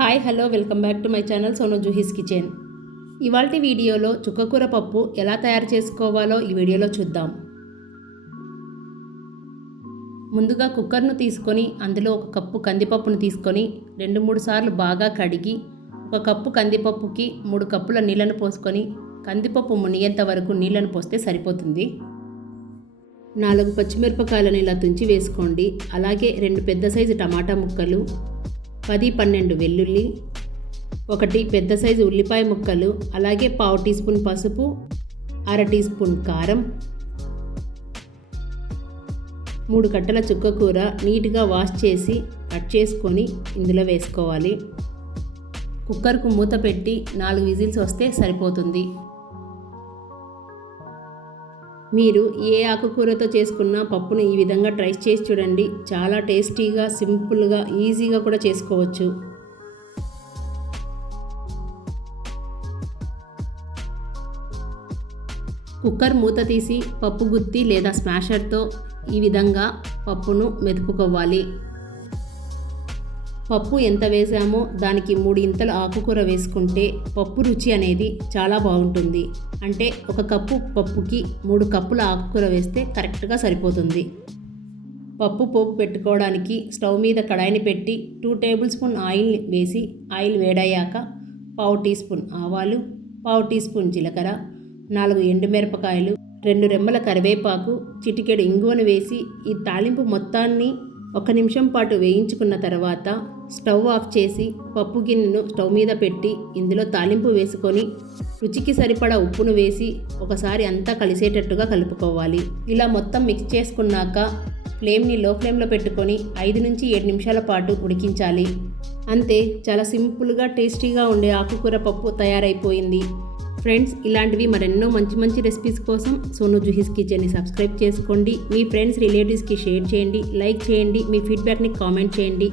Hi hello welcome back to my channel Sonu Juhi's kitchen. ఇవాల్టి వీడియోలో చుక్కకూర పప్పు ఎలా తయారు చేసుకోవాలో ఈ వీడియోలో చూద్దాం. ముందుగా కుక్కర్ను తీసుకొని అందులో ఒక కప్పు కందిపప్పును తీసుకొని 2-3 సార్లు బాగా కడిగి ఒక కప్పు కందిపప్పుకి 3 కప్పుల నీళ్ళను పోసుకొని కందిపప్పు మునిగేంత వరకు నీళ్ళను పోస్తే సరిపోతుంది. 4 పచ్చిమిరపకాయలను ఇలా తుంచి వేసుకోండి. అలాగే 2 పెద్ద సైజు టమాటా ముక్కలు, 10-12 వెల్లుల్లి, 1 పెద్ద సైజు ఉల్లిపాయ ముక్కలు, అలాగే 1/2 టీ స్పూన్ పసుపు, 1/2 టీ స్పూన్ కారం, 3 కట్టల చుక్కకూర నీట్గా వాష్ చేసి కట్ చేసుకొని ఇందులో వేసుకోవాలి. కుక్కర్కు మూత పెట్టి 4 విజిల్స్ వస్తే సరిపోతుంది. మీరు ఏ ఆకుకూరతో చేసుకున్న పప్పును ఈ విధంగా ట్రై చేసి చూడండి. చాలా టేస్టీగా, సింపుల్గా, ఈజీగా కూడా చేసుకోవచ్చు. కుక్కర్ మూత తీసి పప్పు గుత్తి లేదా స్మాషర్తో ఈ విధంగా పప్పును మెదుపుకోవాలి. పప్పు ఎంత వేసామో దానికి 3 ఇంతలు ఆకుకూర వేసుకుంటే పప్పు రుచి అనేది చాలా బాగుంటుంది. అంటే 1 కప్పు పప్పుకి 3 కప్పుల ఆకుకూర వేస్తే కరెక్ట్గా సరిపోతుంది. పప్పు పోపు పెట్టుకోవడానికి స్టవ్ మీద కడాయిని పెట్టి 2 టేబుల్ స్పూన్ ఆయిల్ వేసి ఆయిల్ వేడయ్యాక 1/2 టీ స్పూన్ ఆవాలు, 1/2 టీ స్పూన్ జీలకర్ర, 4 ఎండుమిరపకాయలు, 2 రెమ్మల కరివేపాకు, చిటికెడు ఇంగువను వేసి ఈ తాలింపు మొత్తాన్ని 1 నిమిషం పాటు వేయించుకున్న తర్వాత స్టవ్ ఆఫ్ చేసి పప్పు గిన్నెను స్టవ్ మీద పెట్టి ఇందులో తాలింపు వేసుకొని రుచికి సరిపడా ఉప్పును వేసి ఒకసారి అంతా కలిసేటట్టుగా కలుపుకోవాలి. ఇలా మొత్తం మిక్స్ చేసుకున్నాక ఫ్లేమ్ని లో ఫ్లేమ్లో పెట్టుకొని 5 నుంచి 7 నిమిషాల పాటు ఉడికించాలి. అంతే, చాలా సింపుల్గా టేస్టీగా ఉండే ఆకుకూర పప్పు తయారైపోయింది. ఫ్రెండ్స్, ఇలాంటివి మరెన్నో మంచి రెసిపీస్ కోసం సోను జూహీస్ కిచెన్ని సబ్స్క్రైబ్ చేసుకోండి. మీ ఫ్రెండ్స్ రిలేటివ్స్కి షేర్ చేయండి, లైక్ చేయండి, మీ ఫీడ్బ్యాక్ని కామెంట్ చేయండి.